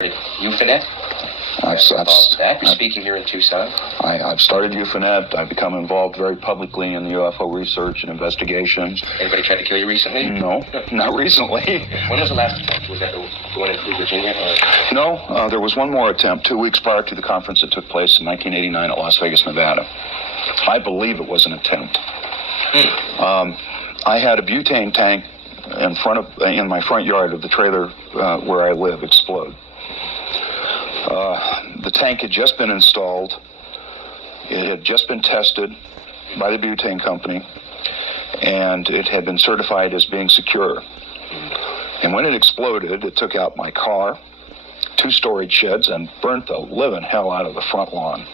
UFONET? You're speaking here in Tucson. I've started UFONET. I've become involved very publicly in UFO research and investigations. Anybody tried to kill you recently? No, not recently. When was the last attempt? Was that the one in Virginia? Or? No, there was one more attempt 2 weeks prior to the conference that took place in 1989 at Las Vegas, Nevada. I believe it was an attempt. I had a butane tank in my front yard of the trailer where I live explode. The tank had just been installed. It had just been tested by the butane company, and it had been certified as being secure. And when it exploded, it took out my car, 2 storage sheds, and burnt the living hell out of the front lawn.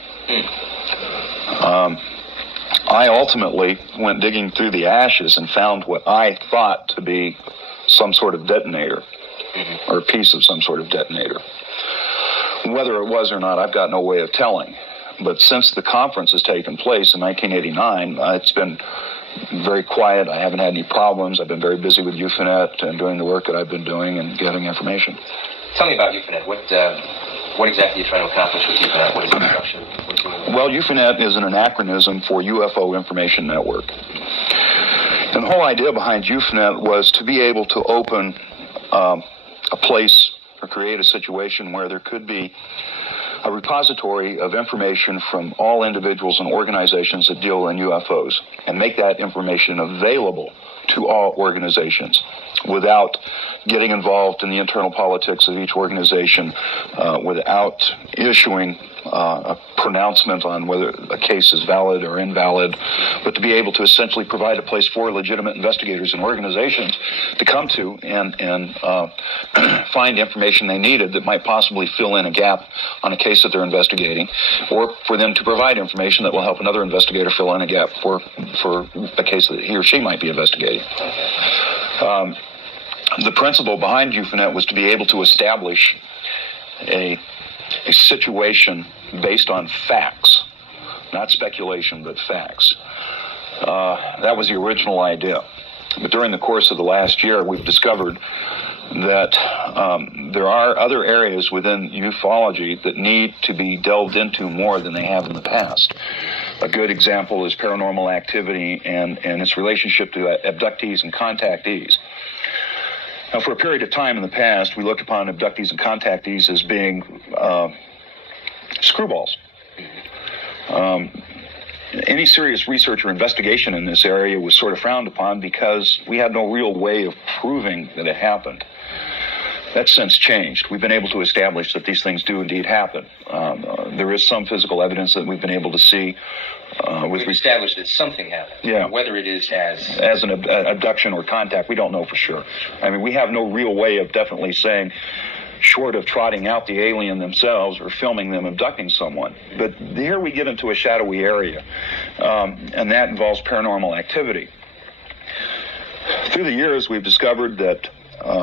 I ultimately went digging through the ashes and found what I thought to be some sort of detonator, or a piece of some sort of detonator. Whether it was or not, I've got no way of telling. But since the conference has taken place in 1989, it's been very quiet. I haven't had any problems. I've been very busy with UFONET and doing the work that I've been doing and getting information. Tell me about UFONET. What exactly are you trying to accomplish with UFONET? What is the structure? Well, UFONET is an anachronism for UFO Information Network. And the whole idea behind UFONET was to be able to open a place or create a situation where there could be a repository of information from all individuals and organizations that deal in UFOs and make that information available to all organizations without getting involved in the internal politics of each organization, without issuing a pronouncement on whether a case is valid or invalid, but to be able to essentially provide a place for legitimate investigators and organizations to come to and find information they needed that might possibly fill in a gap on a case that they're investigating, or for them to provide information that will help another investigator fill in a gap for a case that he or she might be investigating. The principle behind UFONET was to be able to establish a situation based on facts, not speculation, but facts. That was the original idea. But during the course of the last year, we've discovered that there are other areas within ufology that need to be delved into more than they have in the past. A good example is paranormal activity and its relationship to abductees and contactees. Now, for a period of time in the past, we looked upon abductees and contactees as being screwballs. Any serious research or investigation in this area was sort of frowned upon because we had no real way of proving that it happened. That's since changed. We've been able to establish that these things do indeed happen. There is some physical evidence that we've been able to see. We've established that something happened. Yeah. Whether it is as an abduction or contact, we don't know for sure. I mean, we have no real way of definitely saying, short of trotting out the alien themselves or filming them abducting someone. But here we get into a shadowy area, and that involves paranormal activity. Through the years, we've discovered that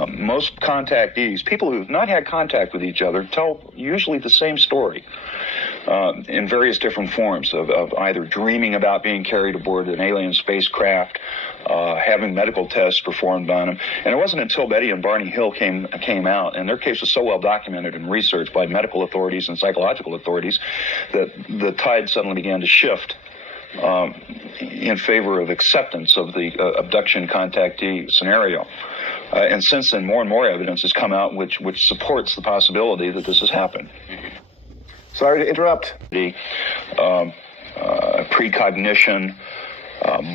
most contactees, people who've not had contact with each other, tell usually the same story in various different forms of either dreaming about being carried aboard an alien spacecraft, having medical tests performed on them. And it wasn't until Betty and Barney Hill came out, and their case was so well documented and researched by medical authorities and psychological authorities, that the tide suddenly began to shift in favor of acceptance of the abduction contactee scenario. And since then, more and more evidence has come out which supports the possibility that this has happened. Sorry to interrupt. The precognition,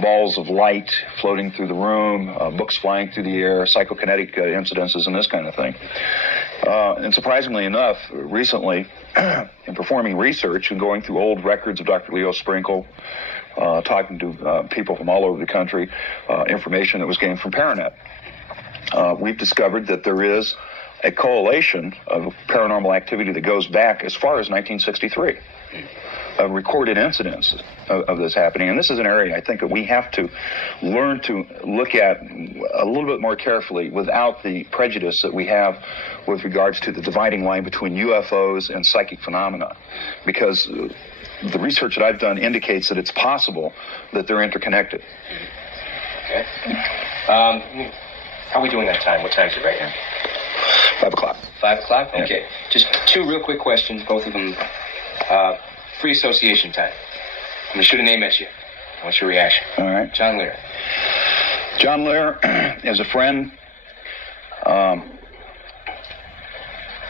balls of light floating through the room, books flying through the air, psychokinetic incidences, and this kind of thing. And surprisingly enough, recently, in performing research and going through old records of Dr. Leo Sprinkle, talking to people from all over the country, information that was gained from Paranet, we've discovered that there is a correlation of paranormal activity that goes back as far as 1963. Recorded incidents of this happening. And this is an area I think that we have to learn to look at a little bit more carefully without the prejudice that we have with regards to the dividing line between UFOs and psychic phenomena. Because the research that I've done indicates that it's possible that they're interconnected. Okay. How are we doing that time? What time is it right now? 5 o'clock. 5 o'clock? Yeah. Okay. Just two real quick questions, both of them free association time. I'm going to shoot a name at you. What's your reaction? All right. John Lear. John Lear is a friend.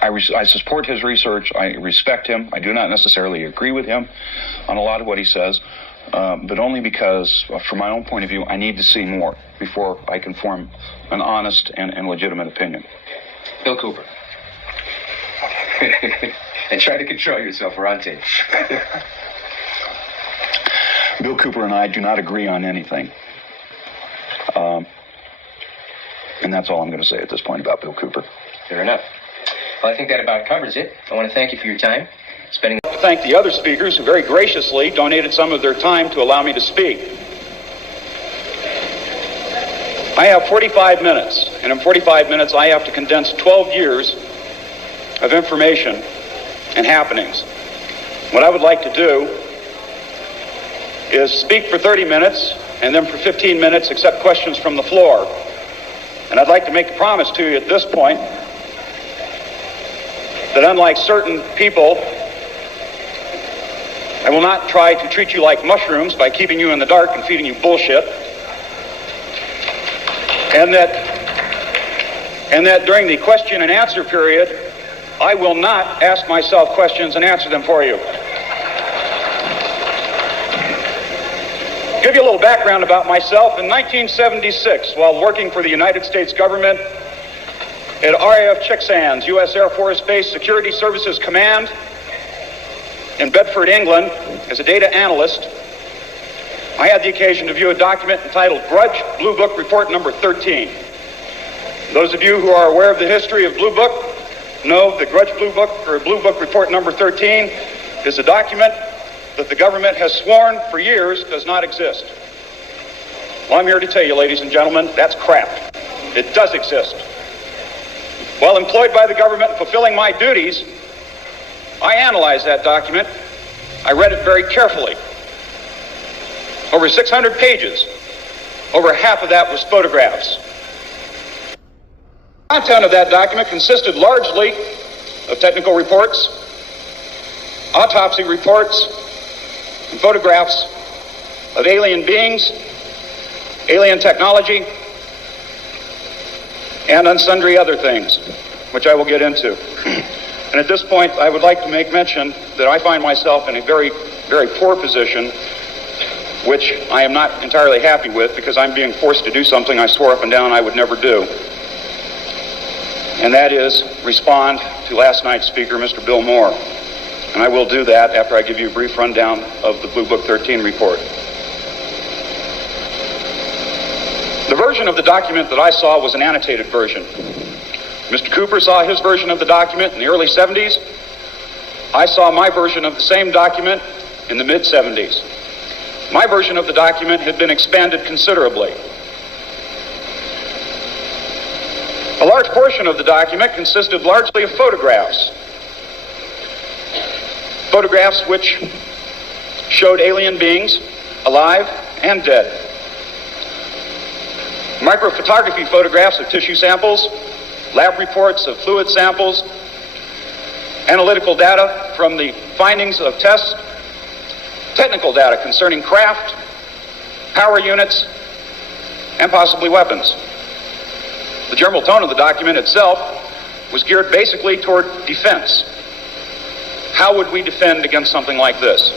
I support his research. I respect him. I do not necessarily agree with him on a lot of what he says, but only because, from my own point of view, I need to see more before I can form an honest and legitimate opinion. Bill Cooper. And try to control yourself. We're on tape. Bill Cooper and I do not agree on anything. And that's all I'm going to say at this point about Bill Cooper. Fair enough. Well, I think that about covers it. I want to thank you for your time. Spending. Thank the other speakers who very graciously donated some of their time to allow me to speak. I have 45 minutes, and in 45 minutes I have to condense 12 years of information and happenings. What I would like to do is speak for 30 minutes and then for 15 minutes accept questions from the floor. And I'd like to make a promise to you at this point that unlike certain people, I will not try to treat you like mushrooms by keeping you in the dark and feeding you bullshit. And that during the question and answer period, I will not ask myself questions and answer them for you. Give you a little background about myself. In 1976, while working for the United States government at RAF Chicksands, U.S. Air Force Base Security Services Command in Bedford, England, as a data analyst, I had the occasion to view a document entitled Grudge Blue Book Report Number 13. Those of you who are aware of the history of Blue Book know that Grudge Blue Book, or Blue Book Report Number 13, is a document that the government has sworn for years does not exist. Well, I'm here to tell you, ladies and gentlemen, that's crap. It does exist. While employed by the government and fulfilling my duties, I analyzed that document. I read it very carefully. Over 600 pages. Over half of that was photographs. The content of that document consisted largely of technical reports, autopsy reports, and photographs of alien beings, alien technology, and on sundry other things, which I will get into. And at this point, I would like to make mention that I find myself in a very, very poor position, which I am not entirely happy with, because I'm being forced to do something I swore up and down I would never do. And that is respond to last night's speaker, Mr. Bill Moore. And I will do that after I give you a brief rundown of the Blue Book 13 report. The version of the document that I saw was an annotated version. Mr. Cooper saw his version of the document in the early 70s. I saw my version of the same document in the mid-70s. My version of the document had been expanded considerably. A large portion of the document consisted largely of photographs. Photographs which showed alien beings, alive and dead. Microphotography photographs of tissue samples, lab reports of fluid samples, analytical data from the findings of tests, technical data concerning craft, power units, and possibly weapons. The general tone of the document itself was geared basically toward defense. How would we defend against something like this?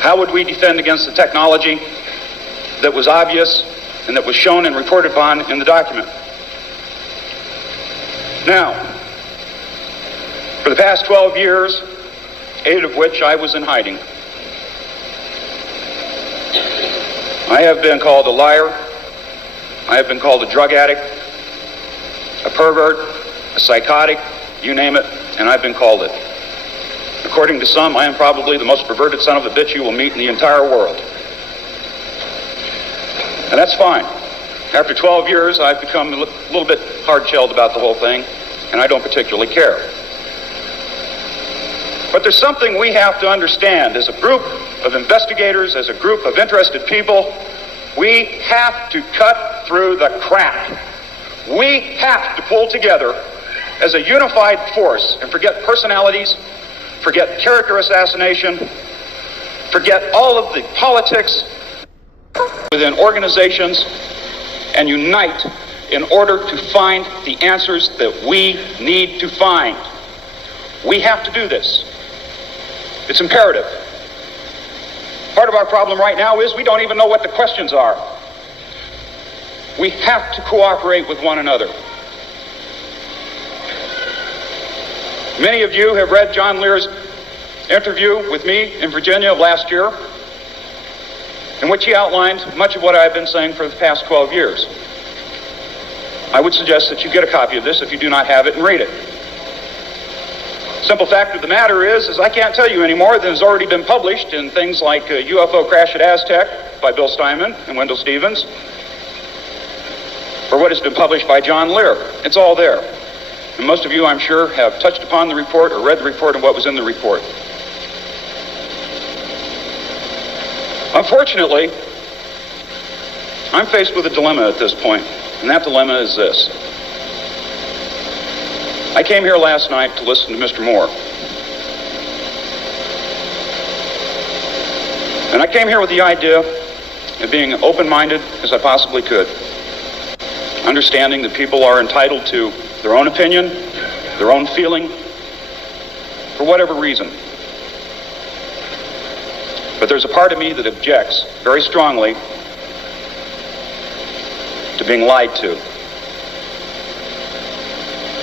How would we defend against the technology that was obvious and that was shown and reported upon in the document? Now, for the past 12 years, 8 of which I was in hiding, I have been called a liar, I have been called a drug addict, a pervert, a psychotic, you name it, and I've been called it. According to some, I am probably the most perverted son of a bitch you will meet in the entire world. And that's fine. After 12 years, I've become a little bit hard-shelled about the whole thing, and I don't particularly care. But there's something we have to understand as a group of investigators, as a group of interested people. We have to cut through the crap. We have to pull together as a unified force and forget personalities, forget character assassination, forget all of the politics within organizations, and unite in order to find the answers that we need to find. We have to do this. It's imperative. Part of our problem right now is we don't even know what the questions are. We have to cooperate with one another. Many of you have read John Lear's interview with me in Virginia of last year, in which he outlined much of what I've been saying for the past 12 years. I would suggest that you get a copy of this if you do not have it and read it. Simple fact of the matter is I can't tell you any more than has already been published in things like UFO Crash at Aztec by Bill Steinman and Wendell Stevens, or what has been published by John Lear. It's all there. And most of you, I'm sure, have touched upon the report or read the report and what was in the report. Unfortunately, I'm faced with a dilemma at this point, and that dilemma is this. I came here last night to listen to Mr. Moore. And I came here with the idea of being open-minded as I possibly could, understanding that people are entitled to their own opinion, their own feeling, for whatever reason. But there's a part of me that objects very strongly to being lied to.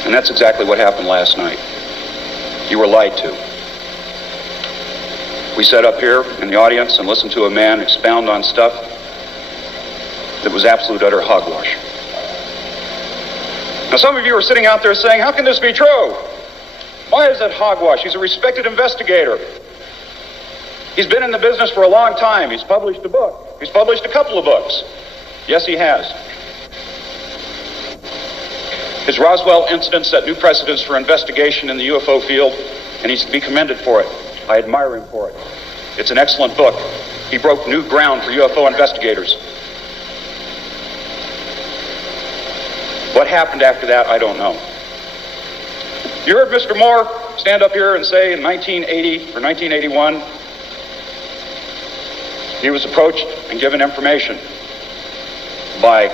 And that's exactly what happened last night. You were lied to. We sat up here in the audience and listened to a man expound on stuff that was absolute utter hogwash. Now, some of you are sitting out there saying, how can this be true? Why is it hogwash? He's a respected investigator. He's been in the business for a long time. He's published a book. He's published a couple of books. Yes, he has. His Roswell incident set new precedents for investigation in the UFO field, and he's to be commended for it. I admire him for it. It's an excellent book. He broke new ground for UFO investigators. What happened after that, I don't know. You heard Mr. Moore stand up here and say in 1980 or 1981, he was approached and given information by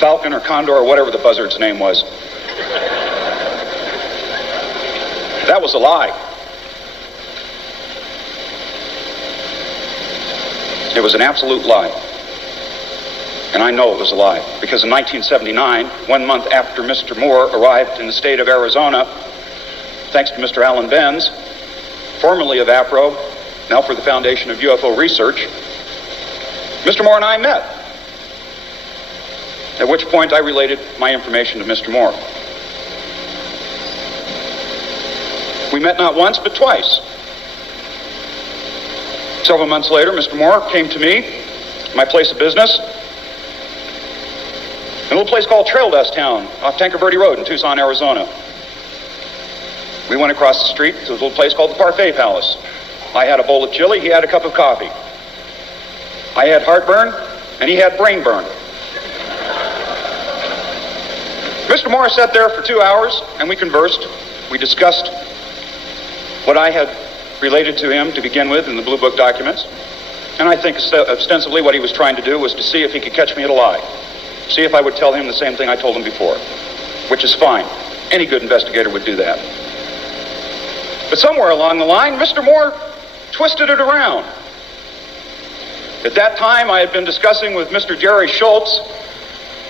Falcon or Condor or whatever the buzzard's name was. That was a lie. It was an absolute lie. And I know it was a lie, because in 1979, 1 month after Mr. Moore arrived in the state of Arizona, thanks to Mr. Alan Benz, formerly of APRO, now for the Foundation of UFO Research, Mr. Moore and I met, at which point I related my information to Mr. Moore. We met not once, but twice. Several months later, Mr. Moore came to me, my place of business, in a little place called Trail Dust Town off Tanker Verde Road in Tucson, Arizona. We went across the street to a little place called the Parfait Palace. I had a bowl of chili, he had a cup of coffee. I had heartburn, and he had brain burn. Mr. Moore sat there for 2 hours, and we conversed. We discussed what I had related to him to begin with in the Blue Book documents. And I think ostensibly what he was trying to do was to see if he could catch me at a lie. See if I would tell him the same thing I told him before, which is fine. Any good investigator would do that. But somewhere along the line, Mr. Moore twisted it around. At that time, I had been discussing with Mr. Jerry Schultz,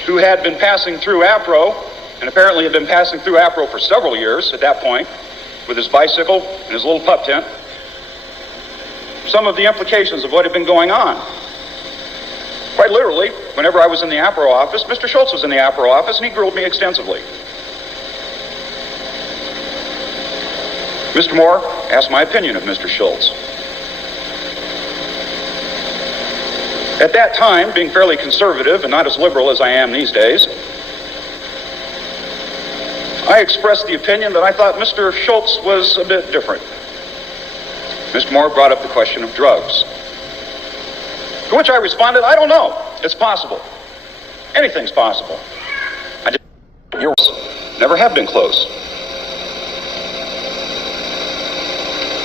who had been passing through APRO, and apparently had been passing through APRO for several years at that point, with his bicycle and his little pup tent, some of the implications of what had been going on. Quite literally, whenever I was in the APRO office, Mr. Schultz was in the APRO office, and he grilled me extensively. Mr. Moore asked my opinion of Mr. Schultz. At that time, being fairly conservative and not as liberal as I am these days, I expressed the opinion that I thought Mr. Schultz was a bit different. Mr. Moore brought up the question of drugs. To which I responded, I don't know. It's possible. Anything's possible. I did yours. never have been close.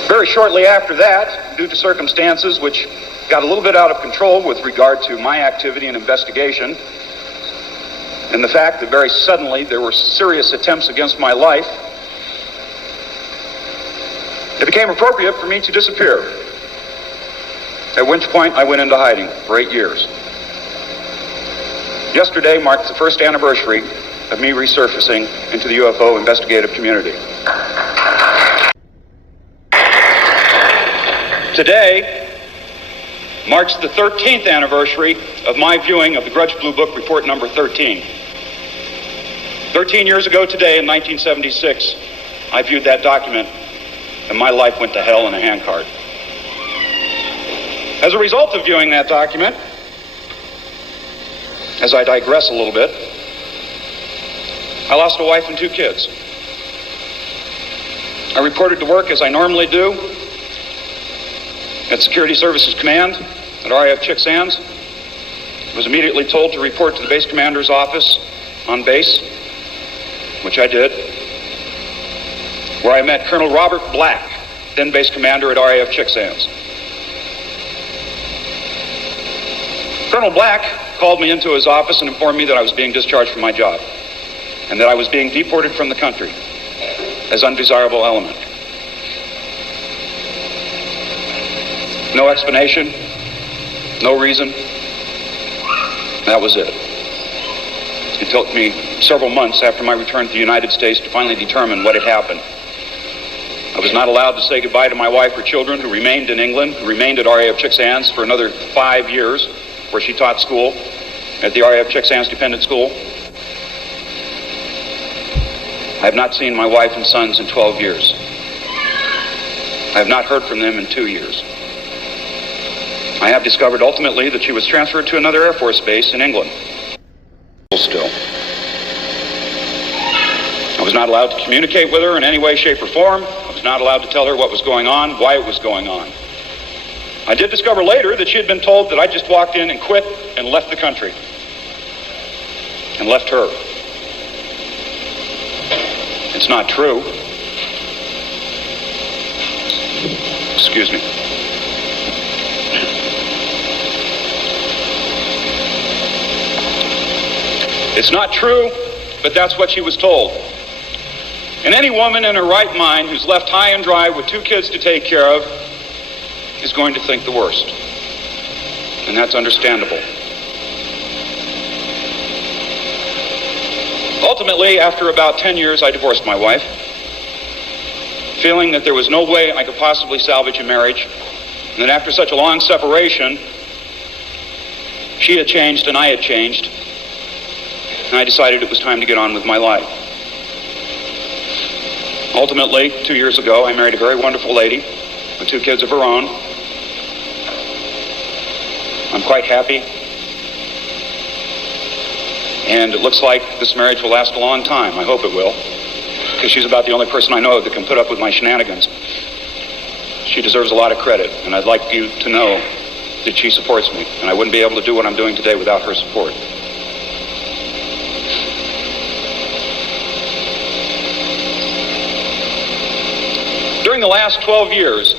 Very shortly after that, due to circumstances which got a little bit out of control with regard to my activity and investigation, and the fact that very suddenly there were serious attempts against my life, it became appropriate for me to disappear, at which point I went into hiding for 8 years. Yesterday marked the first anniversary of me resurfacing into the UFO investigative community. Today marks the 13th anniversary of my viewing of the Grudge Blue Book report number 13. 13 years ago today, in 1976, I viewed that document, and my life went to hell in a handcart. As a result of viewing that document, as I digress a little bit, I lost a wife and 2 kids. I reported to work as I normally do at Security Services Command at RAF Chick Sands. I was immediately told to report to the base commander's office on base, which I did, where I met Colonel Robert Black, then base commander at RAF Chick Sands. Colonel Black called me into his office and informed me that I was being discharged from my job and that I was being deported from the country as undesirable element. No explanation, no reason. That was it. It took me several months after my return to the United States to finally determine what had happened. I was not allowed to say goodbye to my wife or children, who remained in England, who remained at RAF Chick Sands for another 5 years, where she taught school at the RAF Chick Sands Dependent School. I have not seen my wife and sons in 12 years. I have not heard from them in 2 years. I have discovered ultimately that she was transferred to another Air Force base in England. Still. I was not allowed to communicate with her in any way, shape, or form. I was not allowed to tell her what was going on, why it was going on. I did discover later that she had been told that I just walked in and quit and left the country. And left her. It's not true. Excuse me. It's not true, but that's what she was told. And any woman in her right mind who's left high and dry with 2 kids to take care of is going to think the worst. And that's understandable. Ultimately, after about 10 years, I divorced my wife, feeling that there was no way I could possibly salvage a marriage, and that after such a long separation, she had changed and I had changed, and I decided it was time to get on with my life. Ultimately, 2 years ago, I married a very wonderful lady with 2 kids of her own. I'm quite happy. And it looks like this marriage will last a long time. I hope it will. Because she's about the only person I know that can put up with my shenanigans. She deserves a lot of credit, and I'd like you to know that she supports me. And I wouldn't be able to do what I'm doing today without her support. During the last 12 years,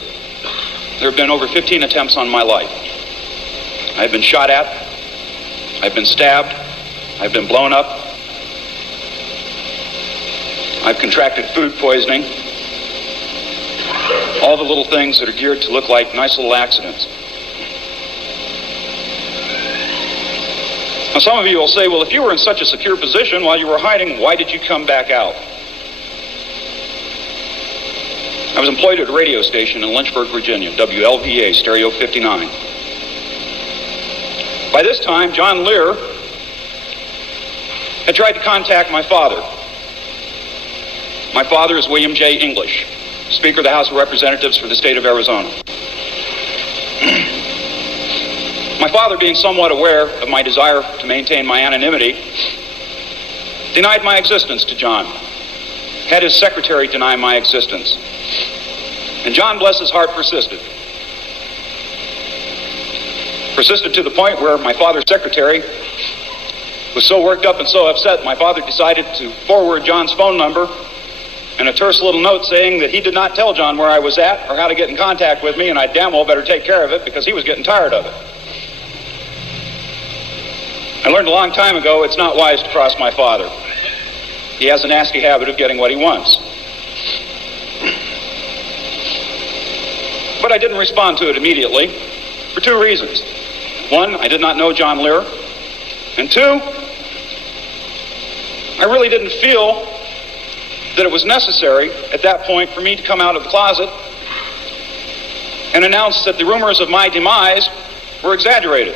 there have been over 15 attempts on my life. I've been shot at, I've been stabbed, I've been blown up, I've contracted food poisoning, all the little things that are geared to look like nice little accidents. Now, some of you will say, well, if you were in such a secure position while you were hiding, why did you come back out? I was employed at a radio station in Lynchburg, Virginia, WLVA, Stereo 59. By this time, John Lear had tried to contact my father. My father is William J. English, Speaker of the House of Representatives for the state of Arizona. My father, being somewhat aware of my desire to maintain my anonymity, denied my existence to John, had his secretary deny my existence. And John, bless his heart, persisted. Persisted to the point where my father's secretary was so worked up and so upset, my father decided to forward John's phone number and a terse little note saying that he did not tell John where I was at or how to get in contact with me, and I damn well better take care of it because he was getting tired of it. I learned a long time ago it's not wise to cross my father. He has a nasty habit of getting what he wants. But I didn't respond to it immediately for two reasons. One, I did not know John Lear. And two, I really didn't feel that it was necessary at that point for me to come out of the closet and announce that the rumors of my demise were exaggerated.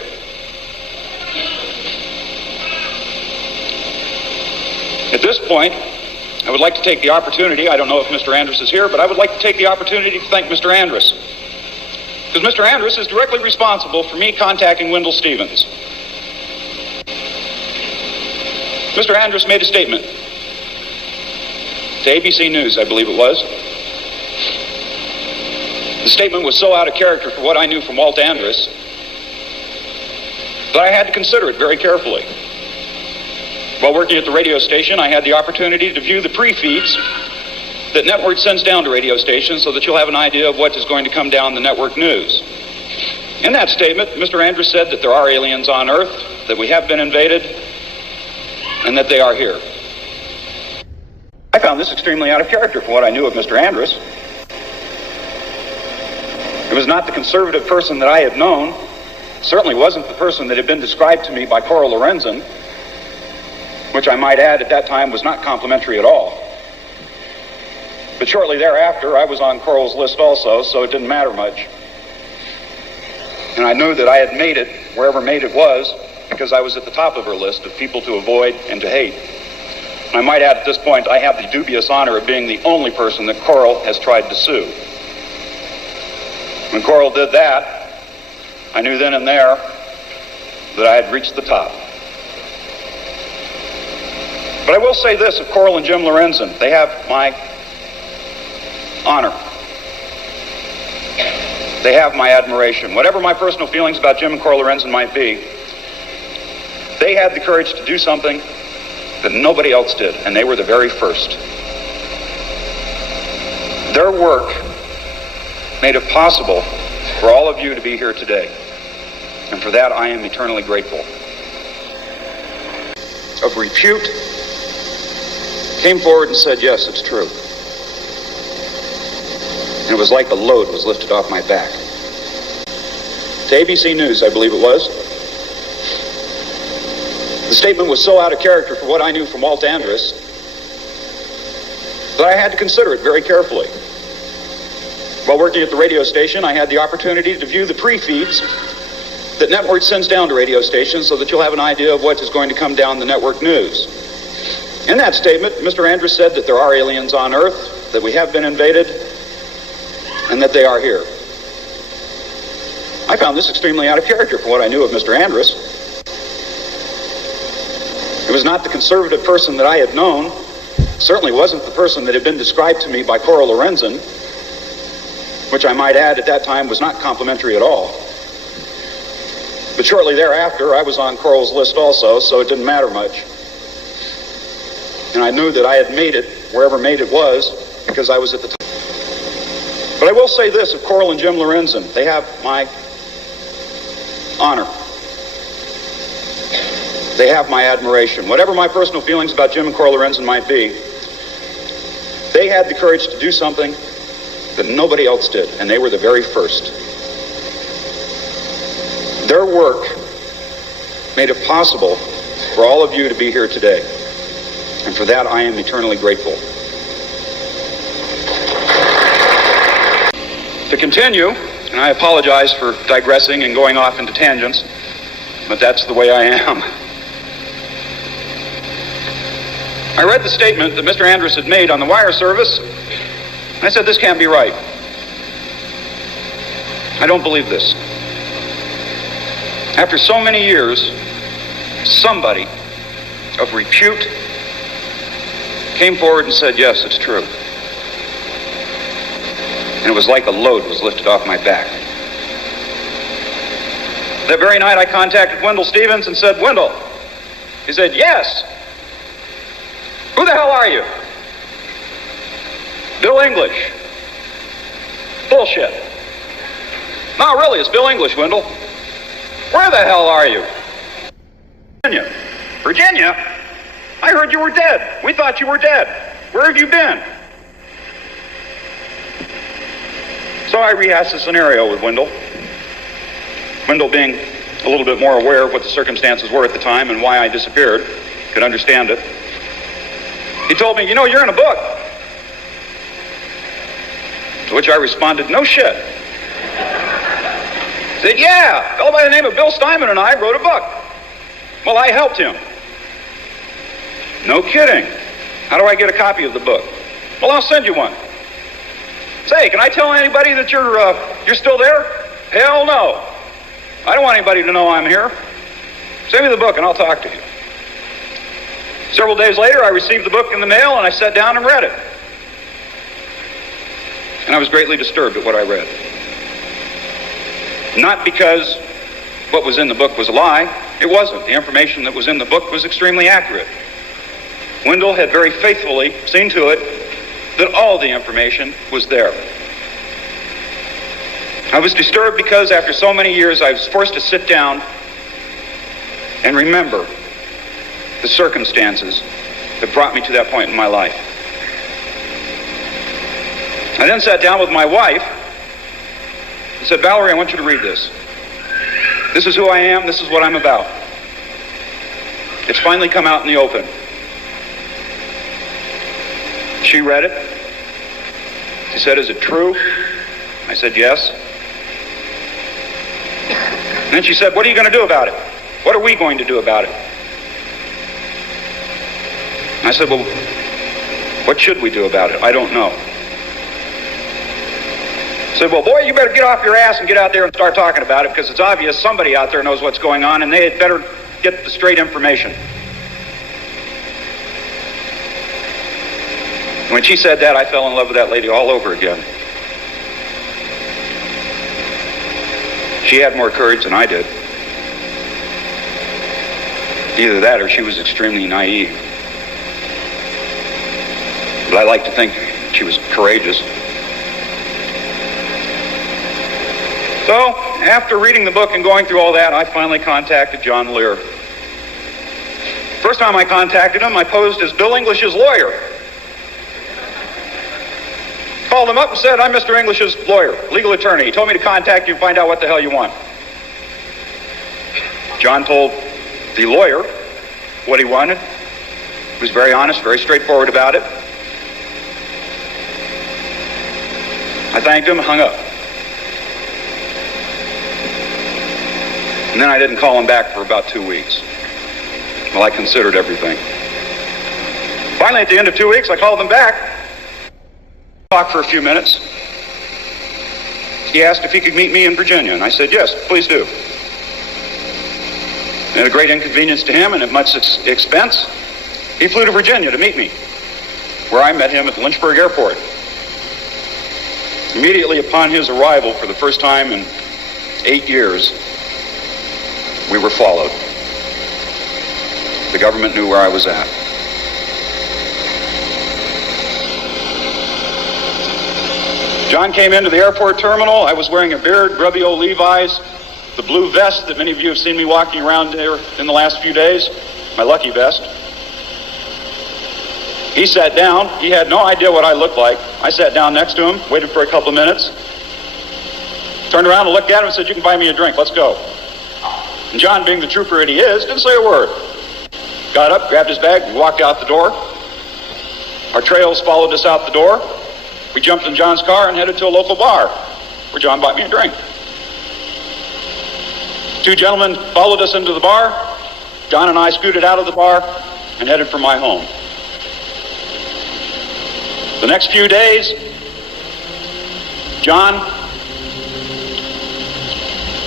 At this point, I would like to take the opportunity, I don't know if Mr. Andrus is here, but I would like to take the opportunity to thank Mr. Andrus. Because Mr. Andrus is directly responsible for me contacting Wendell Stevens. Mr. Andrus made a statement to ABC News, I believe it was. The statement was so out of character for what I knew from Walt Andrus that I had to consider it very carefully. While working at the radio station, I had the opportunity to view the pre-feeds that network sends down to radio stations so that you'll have an idea of what is going to come down the network news. In that statement, Mr. Andrus said that there are aliens on Earth, that we have been invaded, and that they are here. I found this extremely out of character for what I knew of Mr. Andrus. It was not the conservative person that I had known, certainly wasn't the person that had been described to me by Coral Lorenzen, which I might add at that time was not complimentary at all. But shortly thereafter, I was on Coral's list also, so it didn't matter much. And I knew that I had made it, wherever made it was, because I was at the top of her list of people to avoid and to hate. And I might add at this point, I have the dubious honor of being the only person that Coral has tried to sue. When Coral did that, I knew then and there that I had reached the top. But I will say this of Coral and Jim Lorenzen, they have my honor. They have my admiration. Whatever my personal feelings about Jim and Coral Lorenzen might be, they had the courage to do something that nobody else did, and they were the very first. Their work made it possible for all of you to be here today, and for that I am eternally grateful. Of repute, came forward and said, yes, it's true. And it was like a load was lifted off my back. To ABC News, I believe it was. The statement was so out of character for what I knew from Walt Andrus that I had to consider it very carefully. While working at the radio station, I had the opportunity to view the pre-feeds that network sends down to radio stations so that you'll have an idea of what is going to come down the network news. In that statement, Mr. Andrus said that there are aliens on Earth, that we have been invaded, and that they are here. I found this extremely out of character for what I knew of Mr. Andrus. It was not the conservative person that I had known, certainly wasn't the person that had been described to me by Coral Lorenzen, which I might add at that time was not complimentary at all. But shortly thereafter, I was on Coral's list also, so it didn't matter much. And I knew that I had made it, wherever made it was, because I was at the top. But I will say this of Coral and Jim Lorenzen, they have my honor. They have my admiration. Whatever my personal feelings about Jim and Coral Lorenzen might be, they had the courage to do something that nobody else did, and they were the very first. Their work made it possible for all of you to be here today, and for that I am eternally grateful. To continue, and I apologize for digressing and going off into tangents, but that's the way I am. I read the statement that Mr. Andrus had made on the wire service, and I said, this can't be right. I don't believe this. After so many years, somebody of repute came forward and said, yes, it's true. And it was like a load was lifted off my back. That very night I contacted Wendell Stevens and said, Wendell, He said, yes. Who the hell are you? Bill English. Bullshit. No, really, it's Bill English, Wendell. Where the hell are you? Virginia. Virginia? I heard you were dead. We thought you were dead. Where have you been? So I rehashed the scenario with Wendell. Wendell, being a little bit more aware of what the circumstances were at the time and why I disappeared, could understand it. He told me, you know, you're in a book. To which I responded, no shit. He said, yeah, a fellow by the name of Bill Steinman and I wrote a book. Well, I helped him. No kidding. How do I get a copy of the book? Well, I'll send you one. Say, can I tell anybody that you're still there? Hell no. I don't want anybody to know I'm here. Send me the book and I'll talk to you. Several days later, I received the book in the mail and I sat down and read it. And I was greatly disturbed at what I read. Not because what was in the book was a lie. It wasn't. The information that was in the book was extremely accurate. Wendell had very faithfully seen to it that all the information was there. I was disturbed because after so many years I was forced to sit down and remember the circumstances that brought me to that point in my life. I then sat down with my wife and said, Valerie, I want you to read this. This is who I am. This is what I'm about. It's finally come out in the open. She read it. She said, is it true? I said, yes. And then she said, what are you going to do about it? What are we going to do about it? And I said, well, what should we do about it? I don't know. I said, well, boy, you better get off your ass and get out there and start talking about it, because it's obvious somebody out there knows what's going on and they had better get the straight information. When she said that, I fell in love with that lady all over again. She had more courage than I did. Either that or she was extremely naive. But I like to think she was courageous. So, after reading the book and going through all that, I finally contacted John Lear. First time I contacted him, I posed as Bill English's lawyer. Called him up and said, I'm Mr. English's lawyer, legal attorney. He told me to contact you and find out what the hell you want. John told the lawyer what he wanted. He was very honest, very straightforward about it. I thanked him, hung up. And then I didn't call him back for about 2 weeks. Well, I considered everything. Finally, at the end of 2 weeks, I called him back. Talked for a few minutes. He asked if he could meet me in Virginia, and I said, yes, please do. At a great inconvenience to him and at much expense, he flew to Virginia to meet me, where I met him at the Lynchburg Airport. Immediately upon his arrival, for the first time in 8 years, we were followed. The government knew where I was at. John came into the airport terminal. I was wearing a beard, grubby old Levi's, the blue vest that many of you have seen me walking around there in the last few days, my lucky vest. He sat down. He had no idea what I looked like. I sat down next to him, waited for a couple of minutes, turned around and looked at him and said, you can buy me a drink, let's go. And John, being the trooper that he is, didn't say a word. Got up, grabbed his bag, and walked out the door. Our trails followed us out the door. We jumped in John's car and headed to a local bar, where John bought me a drink. 2 gentlemen followed us into the bar. John and I scooted out of the bar and headed for my home. The next few days, John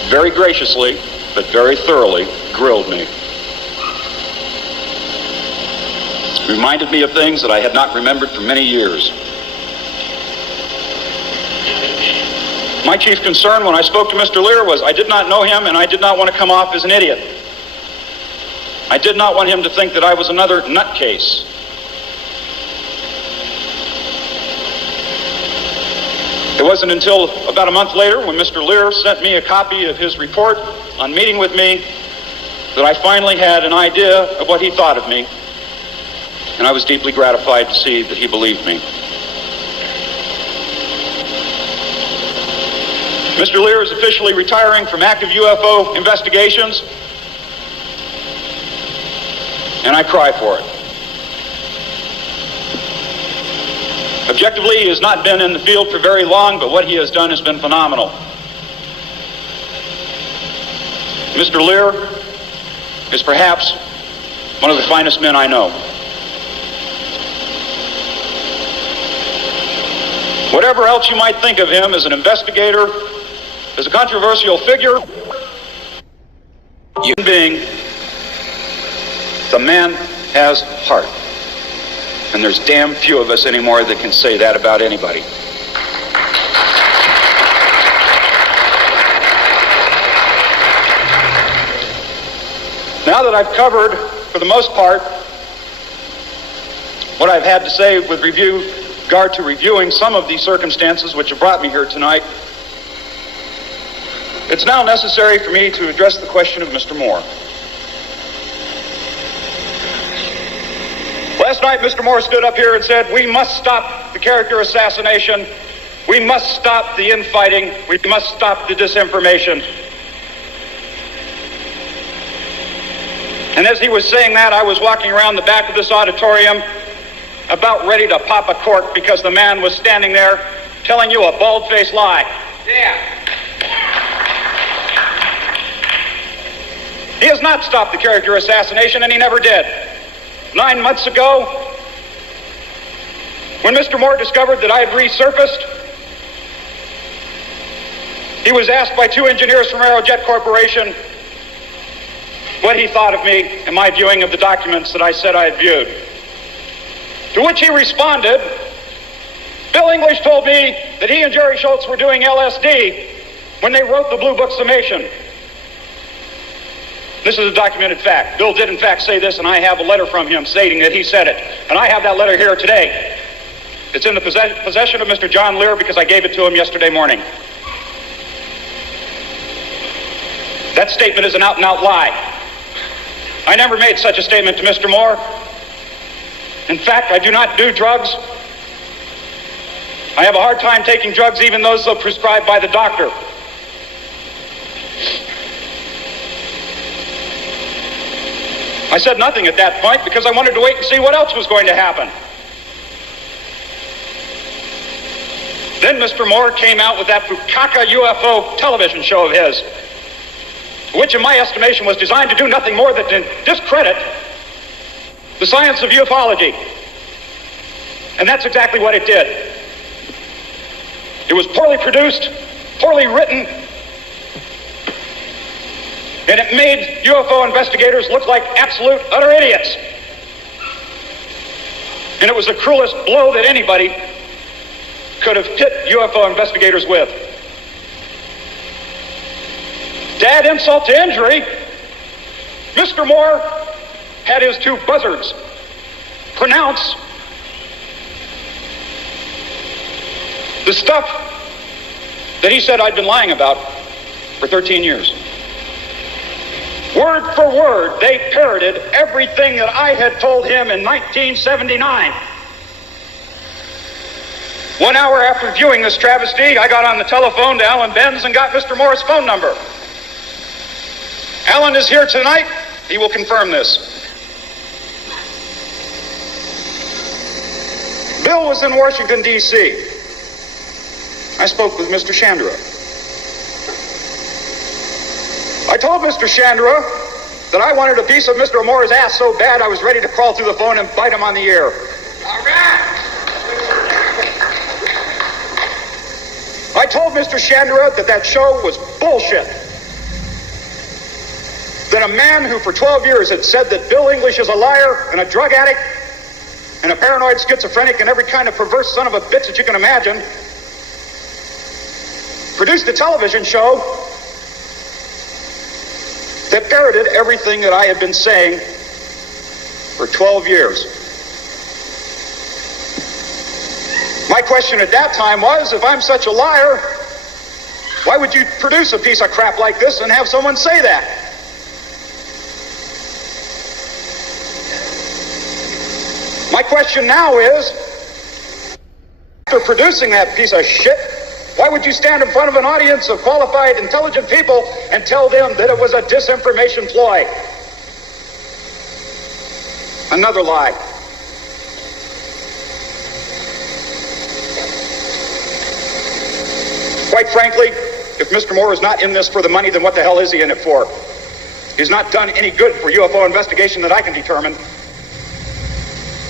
very graciously, but very thoroughly, grilled me. Reminded me of things that I had not remembered for many years. My chief concern when I spoke to Mr. Lear was I did not know him and I did not want to come off as an idiot. I did not want him to think that I was another nutcase. It wasn't until about a month later, when Mr. Lear sent me a copy of his report on meeting with me, that I finally had an idea of what he thought of me, and I was deeply gratified to see that he believed me. Mr. Lear is officially retiring from active UFO investigations, and I cry for it. Objectively, he has not been in the field for very long, but what he has done has been phenomenal. Mr. Lear is perhaps one of the finest men I know. Whatever else you might think of him as an investigator, as a controversial figure, human being, the man has heart. And there's damn few of us anymore that can say that about anybody. Now that I've covered, for the most part, what I've had to say with regard to reviewing some of these circumstances which have brought me here tonight, it's now necessary for me to address the question of Mr. Moore. Last night, Mr. Moore stood up here and said, we must stop the character assassination. We must stop the infighting. We must stop the disinformation. And as he was saying that, I was walking around the back of this auditorium about ready to pop a cork because the man was standing there telling you a bald-faced lie. Yeah. He has not stopped the character assassination, and he never did. 9 months ago, when Mr. Moore discovered that I had resurfaced, he was asked by 2 engineers from Aerojet Corporation what he thought of me and my viewing of the documents that I said I had viewed. To which he responded, Bill English told me that he and Jerry Schultz were doing LSD when they wrote the Blue Book summation. This is a documented fact. Bill did in fact say this, and I have a letter from him stating that he said it. And I have that letter here today. It's in the possession of Mr. John Lear because I gave it to him yesterday morning. That statement is an out-and-out lie. I never made such a statement to Mr. Moore. In fact, I do not do drugs. I have a hard time taking drugs, even those prescribed by the doctor. I said nothing at that point because I wanted to wait and see what else was going to happen. Then Mr. Moore came out with that Bukaka UFO television show of his, which in my estimation was designed to do nothing more than to discredit the science of ufology. And that's exactly what it did. It was poorly produced, poorly written, and it made UFO investigators look like absolute, utter idiots. And it was the cruelest blow that anybody could have hit UFO investigators with. To add insult to injury, Mr. Moore had his 2 buzzards pronounce the stuff that he said I'd been lying about for 13 years. Word for word, they parroted everything that I had told him in 1979. 1 hour after viewing this travesty, I got on the telephone to Alan Benz and got Mr. Moore's phone number. Alan is here tonight. He will confirm this. Bill was in Washington, D.C. I spoke with Mr. Chandra. I told Mr. Chandra that I wanted a piece of Mr. Moore's ass so bad I was ready to crawl through the phone and bite him on the ear. All right. I told Mr. Chandra that show was bullshit. That a man who for 12 years had said that Bill English is a liar and a drug addict and a paranoid schizophrenic and every kind of perverse son of a bitch that you can imagine produced a television show that parroted everything that I had been saying for 12 years. My question at that time was, if I'm such a liar, why would you produce a piece of crap like this and have someone say that? My question now is, after producing that piece of shit, why would you stand in front of an audience of qualified, intelligent people and tell them that it was a disinformation ploy? Another lie. Quite frankly, if Mr. Moore is not in this for the money, then what the hell is he in it for? He's not done any good for UFO investigation that I can determine,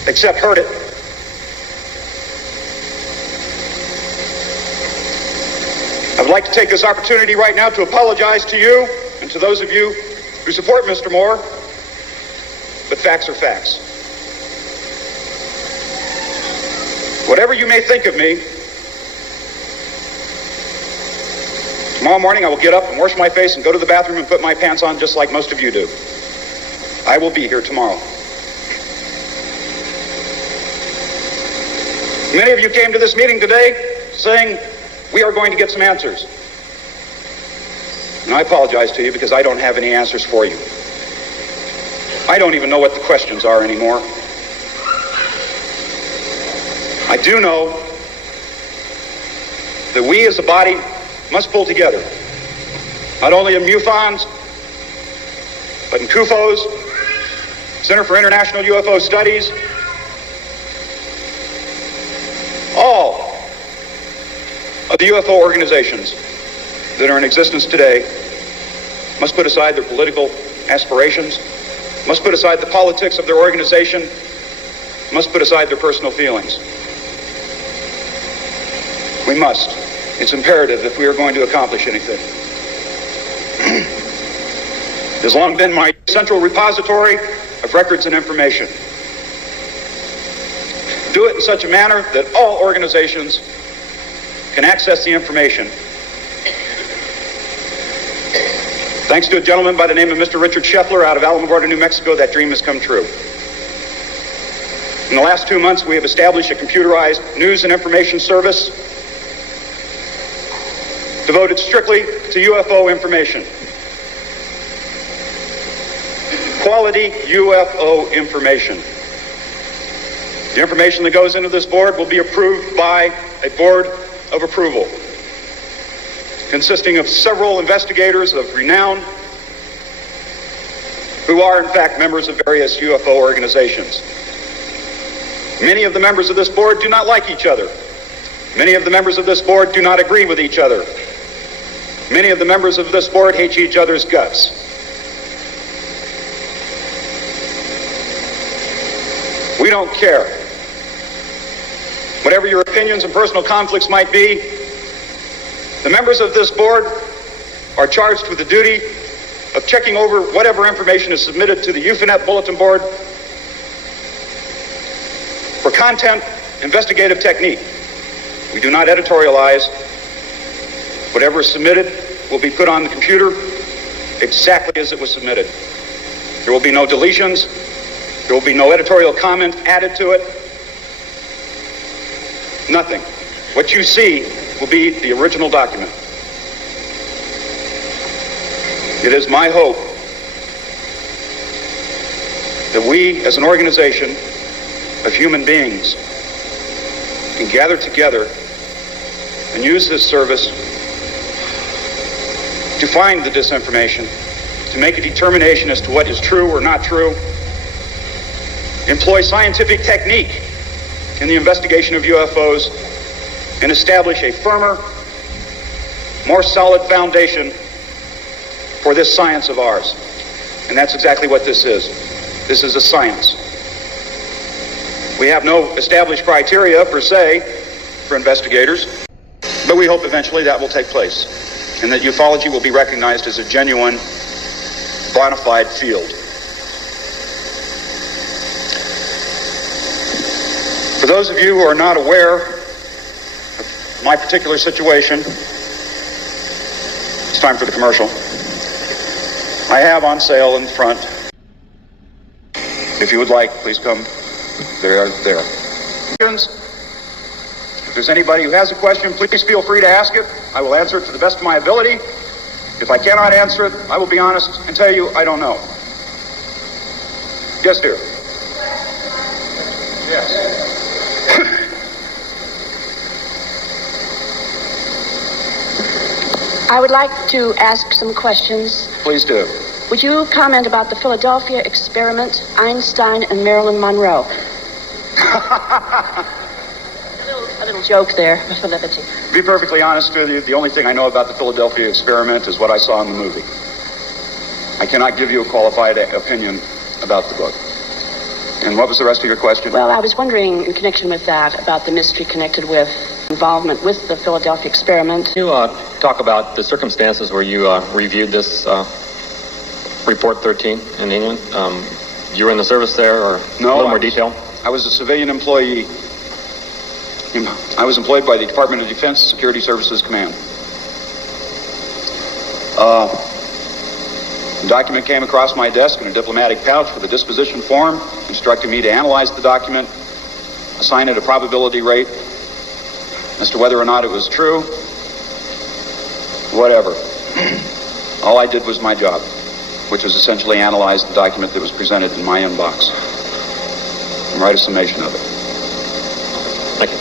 except hurt it. I would like to take this opportunity right now to apologize to you and to those of you who support Mr. Moore, but facts are facts. Whatever you may think of me, tomorrow morning I will get up and wash my face and go to the bathroom and put my pants on just like most of you do. I will be here tomorrow. Many of you came to this meeting today saying, we are going to get some answers. And I apologize to you because I don't have any answers for you. I don't even know what the questions are anymore. I do know that we as a body must pull together, not only in MUFON's, but in CUFO's, Center for International UFO Studies, all of the UFO organizations that are in existence today must put aside their political aspirations, must put aside the politics of their organization, must put aside their personal feelings. We must. It's imperative if we are going to accomplish anything. It has long been my central repository of records and information. Do it in such a manner that all organizations can access the information. Thanks to a gentleman by the name of Mr. Richard Scheffler out of Alamogordo, New Mexico, that dream has come true. In the last 2 months, we have established a computerized news and information service devoted strictly to UFO information. Quality UFO information. The information that goes into this board will be approved by a board of approval, consisting of several investigators of renown who are, in fact, members of various UFO organizations. Many of the members of this board do not like each other. Many of the members of this board do not agree with each other. Many of the members of this board hate each other's guts. We don't care. Whatever your opinions and personal conflicts might be, the members of this board are charged with the duty of checking over whatever information is submitted to the UFONet bulletin board for content, investigative technique. We do not editorialize. Whatever is submitted will be put on the computer exactly as it was submitted. There will be no deletions. There will be no editorial comment added to it. Nothing. What you see will be the original document. It is my hope that we, as an organization of human beings, can gather together and use this service to find the disinformation, to make a determination as to what is true or not true, employ scientific technique in the investigation of UFOs, and establish a firmer, more solid foundation for this science of ours. And that's exactly what this is. This is a science. We have no established criteria, per se, for investigators, but we hope eventually that will take place, and that ufology will be recognized as a genuine, bona fide field. For those of you who are not aware of my particular situation, it's time for the commercial. I have on sale in front If you would like, please come. There. If there's anybody who has a question, please feel free to ask it. I will answer it to the best of my ability. If I cannot answer it, I will be honest and tell you I don't know. Yes, dear. Yes. I would like to ask some questions. Please do. Would you comment about the Philadelphia experiment, Einstein and Marilyn Monroe? a little joke there for levity. To be perfectly honest with you, the only thing I know about the Philadelphia experiment is what I saw in the movie. I cannot give you a qualified opinion about the book. And what was the rest of your question? Well, I was wondering, in connection with that, about the mystery connected with involvement with the Philadelphia experiment. Can you talk about the circumstances where you reviewed this Report 13 in England? You were in the service there, or no, a little more detail? I was a civilian employee. I was employed by the Department of Defense Security Services Command. The document came across my desk in a diplomatic pouch with a disposition form instructing me to analyze the document, assign it a probability rate as to whether or not it was true, whatever. All I did was my job, which was essentially analyze the document that was presented in my inbox and write a summation of it. Thank you.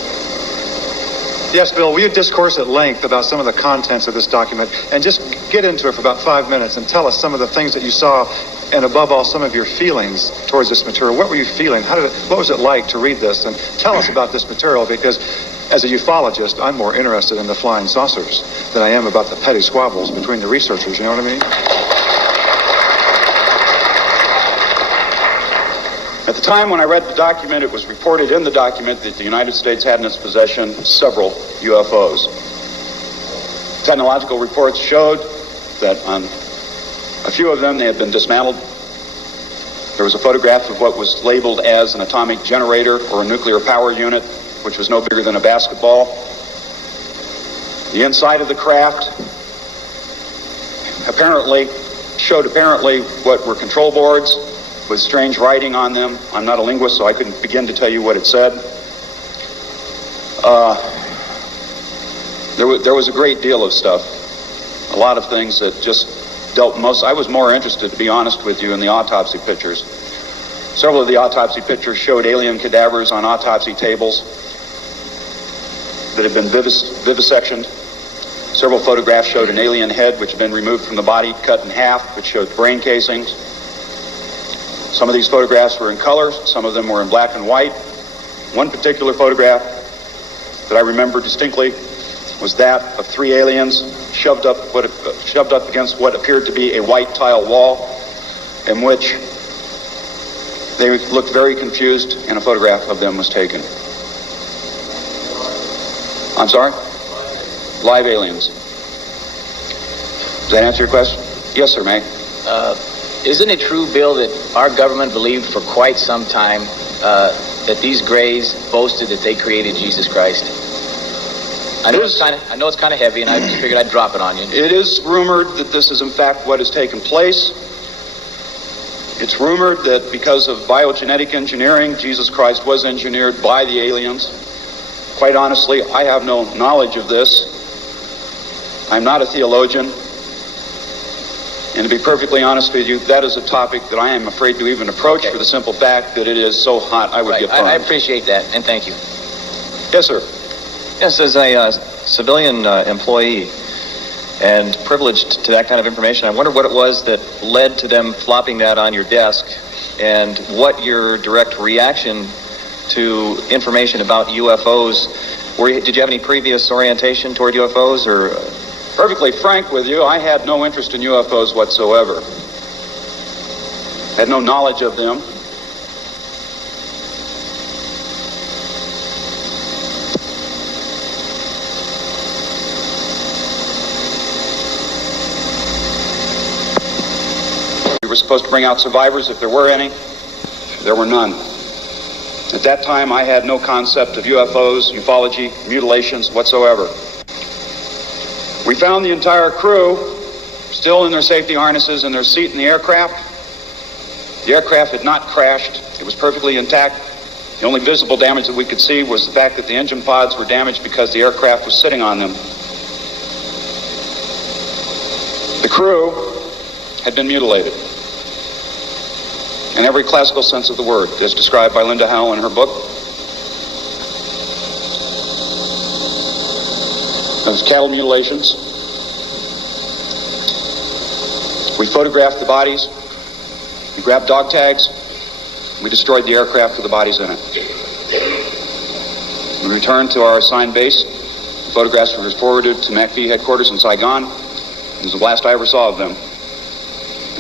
Yes, Bill, will you discourse at length about some of the contents of this document and just get into it for about 5 minutes and tell us some of the things that you saw and above all some of your feelings towards this material. What were you feeling? What was it like to read this? And tell us about this material, because as a ufologist, I'm more interested in the flying saucers than I am about the petty squabbles between the researchers, you know what I mean? At the time when I read the document, it was reported in the document that the United States had in its possession several UFOs. Technological reports showed that on a few of them they had been dismantled. There was a photograph of what was labeled as an atomic generator or a nuclear power unit, which was no bigger than a basketball. The inside of the craft showed what were control boards with strange writing on them. I'm not a linguist, so I couldn't begin to tell you what it said. There was a great deal of stuff, a lot of things that just I was more interested, to be honest with you, in the autopsy pictures. Several of the autopsy pictures showed alien cadavers on autopsy tables that had been vivisectioned. Several photographs showed an alien head which had been removed from the body, cut in half, which showed brain casings. Some of these photographs were in color, some of them were in black and white. One particular photograph that I remember distinctly was that of three aliens shoved up against what appeared to be a white tile wall, in which they looked very confused, and a photograph of them was taken. I'm sorry? Live aliens. Does that answer your question? Yes, sir, May. Isn't it true, Bill, that our government believed for quite some time that these Greys boasted that they created Jesus Christ? I know it's kind of heavy, and I just figured I'd drop it on you. It is rumored that this is in fact what has taken place. It's rumored that because of biogenetic engineering, Jesus Christ was engineered by the aliens. Quite honestly, I have no knowledge of this. I'm not a theologian. And to be perfectly honest with you, that is a topic that I am afraid to even approach for the simple fact that it is so hot I would get burned. I appreciate that, and thank you. Yes, sir. Yes, as a civilian employee and privileged to that kind of information, I wonder what it was that led to them flopping that on your desk, and what your direct reaction to information about UFOs were. Did you have any previous orientation toward UFOs, or? Perfectly frank with you, I had no interest in UFOs whatsoever. Had no knowledge of them. We were supposed to bring out survivors if there were any. There were none. At that time, I had no concept of UFOs, ufology, mutilations whatsoever. We found the entire crew still in their safety harnesses in their seat in the aircraft. The aircraft had not crashed. It was perfectly intact. The only visible damage that we could see was the fact that the engine pods were damaged because the aircraft was sitting on them. The crew had been mutilated in every classical sense of the word, as described by Linda Howe in her book. Those cattle mutilations. We photographed the bodies. We grabbed dog tags. We destroyed the aircraft with the bodies in it. We returned to our assigned base. The photographs were forwarded to MACV headquarters in Saigon. It was the last I ever saw of them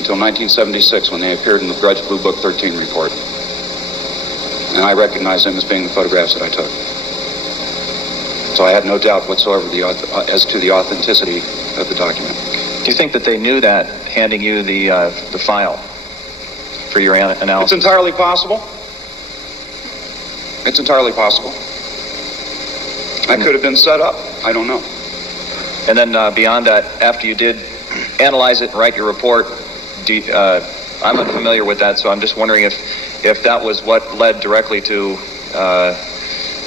until 1976 when they appeared in the Grudge Blue Book 13 report. And I recognized them as being the photographs that I took. So I had no doubt whatsoever as to the authenticity of the document. Do you think that they knew that, handing you the file for your analysis? It's entirely possible. It's entirely possible. That could have been set up. I don't know. And then beyond that, after you did analyze it and write your report, I'm unfamiliar with that, so I'm just wondering if that was what led directly to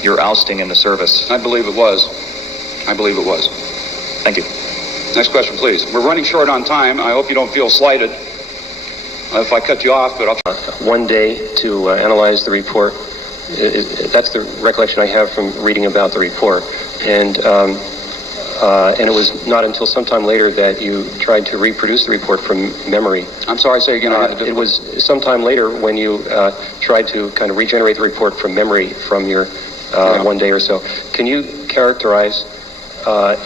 your ousting in the service. I believe it was. I believe it was. Thank you. Next question, please. We're running short on time. I hope you don't feel slighted if I cut you off, but I'll... One day to analyze the report. That's the recollection I have from reading about the report. And it was not until sometime later that you tried to reproduce the report from memory. I'm sorry, say again. It was sometime later when you tried to kind of regenerate the report from memory from your one day or so. Can you characterize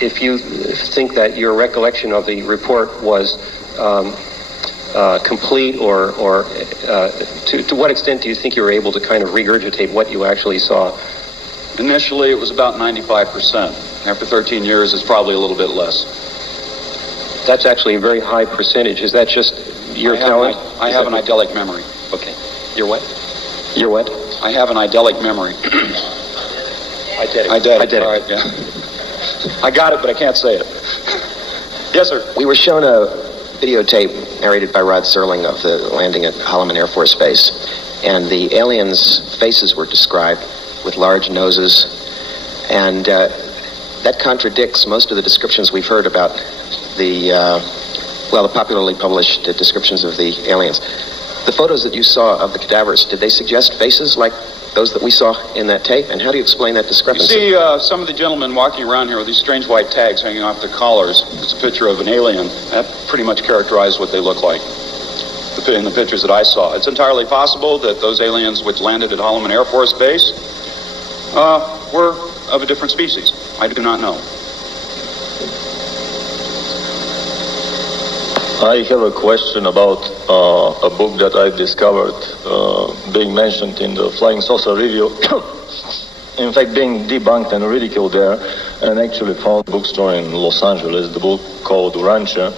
if you think that your recollection of the report was complete, or to what extent do you think you were able to kind of regurgitate what you actually saw? Initially, it was about 95%. After 13 years, it's probably a little bit less. That's actually a very high percentage. Is that just your talent? I have an idyllic memory. Okay. You're what? You're what? I have an idyllic memory. Idyllic. All right, yeah. I got it, but I can't say it. Yes, sir. We were shown a videotape narrated by Rod Serling of the landing at Holloman Air Force Base, and the aliens' faces were described with large noses, and that contradicts most of the descriptions we've heard about the popularly published descriptions of the aliens. The photos that you saw of the cadavers, did they suggest faces like those that we saw in that tape? And how do you explain that discrepancy? You see some of the gentlemen walking around here with these strange white tags hanging off their collars. It's a picture of an alien. That pretty much characterized what they look like in the pictures that I saw. It's entirely possible that those aliens which landed at Holloman Air Force Base were of a different species. I do not know. I have a question about a book that I discovered being mentioned in the Flying Saucer Review. In fact, being debunked and ridiculed there, and actually found a bookstore in Los Angeles, the book called Urantia.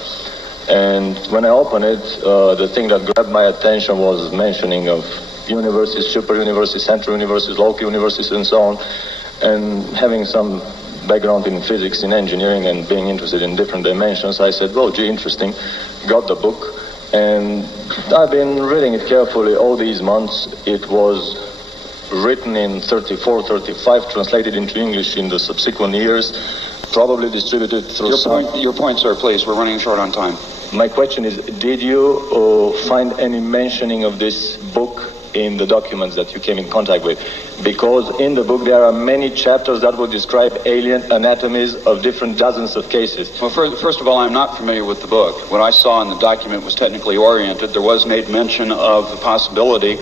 And when I opened it, the thing that grabbed my attention was mentioning of universities, super universities, central universities, local universities, and so on. And having some background in physics, in engineering, and being interested in different dimensions, I said, well, gee, interesting. Got the book, and I've been reading it carefully all these months. It was written in 34, 35, translated into English in the subsequent years, probably distributed through Your point, sir, please. We're running short on time. My question is, did you find any mentioning of this book in the documents that you came in contact with? Because in the book there are many chapters that will describe alien anatomies of different dozens of cases. Well, first of all, I'm not familiar with the book. What I saw in the document was technically oriented. There was made mention of the possibility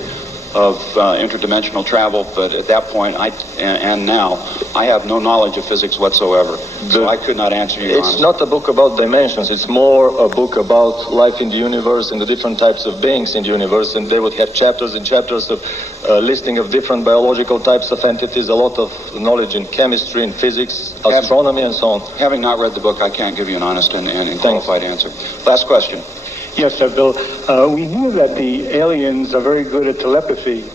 of interdimensional travel, but at that point, and now, I have no knowledge of physics whatsoever. So I could not answer you. It's not a book about dimensions. It's more a book about life in the universe and the different types of beings in the universe. And they would have chapters and chapters of listing of different biological types of entities, a lot of knowledge in chemistry and physics, astronomy, and so on. Having not read the book, I can't give you an honest and qualified answer. Last question. Yes, sir, Bill. We knew that the aliens are very good at telepathy.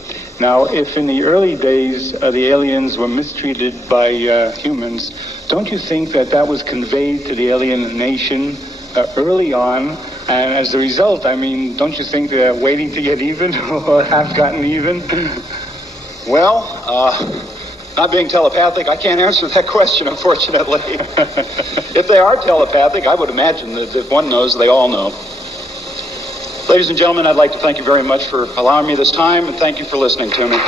Now, if in the early days the aliens were mistreated by humans, don't you think that that was conveyed to the alien nation early on, and as a result, I mean, don't you think they're waiting to get even or have gotten even? Well, not being telepathic, I can't answer that question, unfortunately. If they are telepathic, I would imagine that if one knows, they all know. Ladies and gentlemen, I'd like to thank you very much for allowing me this time, and thank you for listening to me.